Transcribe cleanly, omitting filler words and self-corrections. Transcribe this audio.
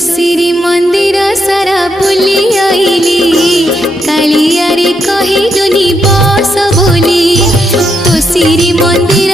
श्री मंदिर सारा बुली आईली कालिया रे कहिलुनी बस बोली तो श्री मंदिर